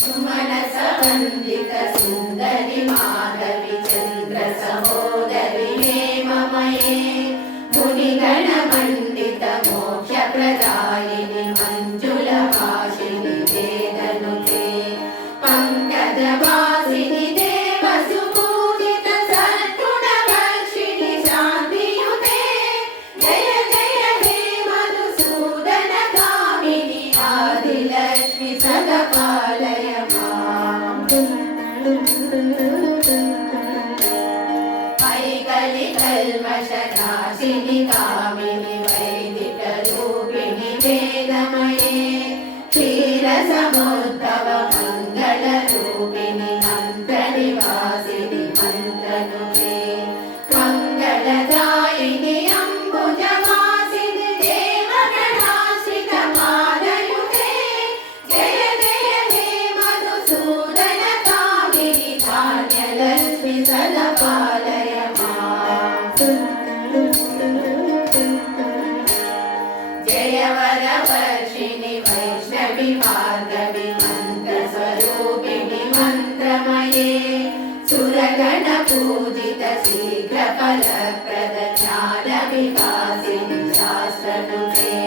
सुमनस वंदित सुंदरि माधवी चंद्र सहोदरी हेममये मुनिगण मंडित मोक्ष प्रदायिनि मंजुल भाषिनि वेदनुते पंकज वासिनि देव सुपूजित सद्गुण वर्षिणि शांतियुते जय जय हे मधुसूदन कामिनि आदिलक्ष्मि सदा पालय कल्मषनाशिनि कामिनि वैदिकरूपिणि वेदमये क्षीरसमुद्भव मङ्गलरूपिणि मन्त्रनिवासिनि मन्त्रनुते मङ्गलदायिनि अम्बुजवासिनि देवगणाश्रित मालयुते जय जय हे मधुसूदन कामिनि धान्यलक्ष्मि सदा पालय वर्षिणि वैष्णवी भार्गवी मन्त्रस्वरूपिणि मन्त्रमये सुरगण पूजित शीघ्र फलप्रद ज्ञान विकासिनि शास्त्रनुते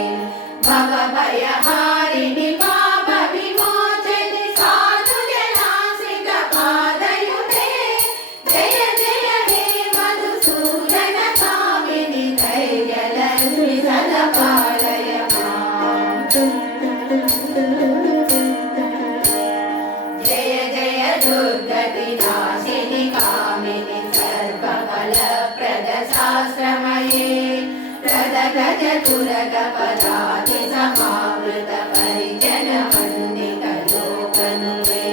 भवभयहारिणि पाप विमोचनि साधु जनाश्रित पादयुते जय जय हे मधुसूदन कामिनि धैर्यलक्ष्मि सदा पालय जय जय दुर्गति नाशिनि कामिनि सर्वफलप्रद शास्त्रमये प्रदगज तुरग पदाति समावृत परिजन वन्दित लोकनुते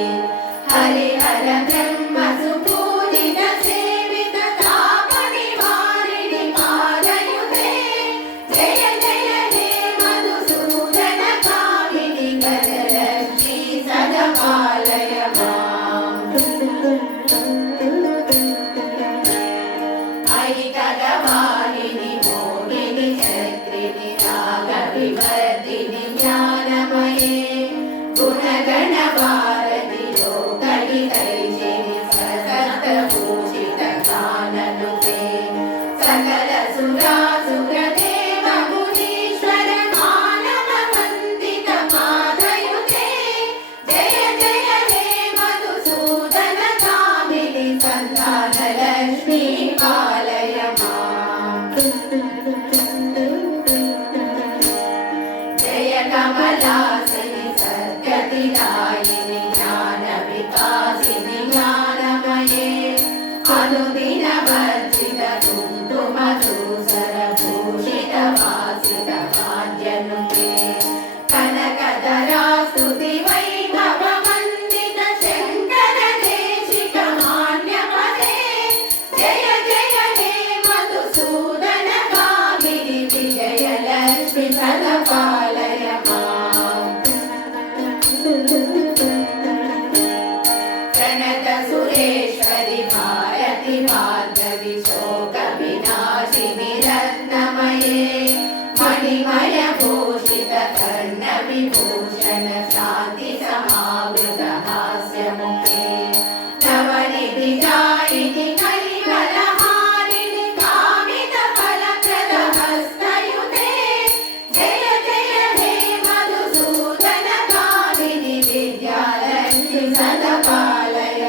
हरिहर ब्रह्म सुपूजित सेवित ताप निवारिणि पादयुते जय जय हे मधुसूदन कामिनि गजलक्ष्मी सदा पालय ऐकगवाहिनि मोहिनि चक्रिणि रागविवर्धिनि ज्ञानमये गुणगण भारति लोकहितैषिणि सततभूषित गाननुते सकल सुरासुर देव मुनीश्वर मानव वन्दित पादयुते जय जय हे मधुसूदन कामिनि सन्तानलक्ष्मी पालय जय कमलासिनि सद्गतिदायिनि ज्ञान विकासिनि ज्ञानमये अनुदिन वर्जित कुङ्कुमधूसर भूषित वासित वाद्यनुते कनकधरा स्तुति वैभव वन्दित शङ्कर देशिक मान्यपदे जय जय हे मधुसूदन कामिनि विजयलक्ष्मि सदा पालय प्रणत सुरेश्वरि भारति भार्गवि शोक विनाशिनि रत्नमये मणिमय भूषित कर्ण विभूषण शान्ति समावृत हास्यमुखे नवनिधि दायिनि कलिवलहारिणि कामित फलप्रद हस्तयुते जय जय हे मधुसूदन कामिनि विद्यालक्ष्मि सदा पालय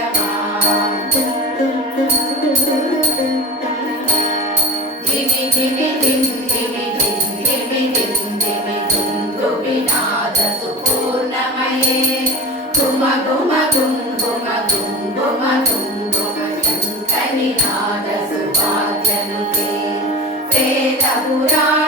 धिमि धिमि धिं धिमि धिं धिमि धिं धिमि धुन्दुभिनाद सुपूर्णमये घुम घुम घुं घुम घुं घुम घुं घुम शङ्खनिनाद सुवाद्यनुते वेदपुराण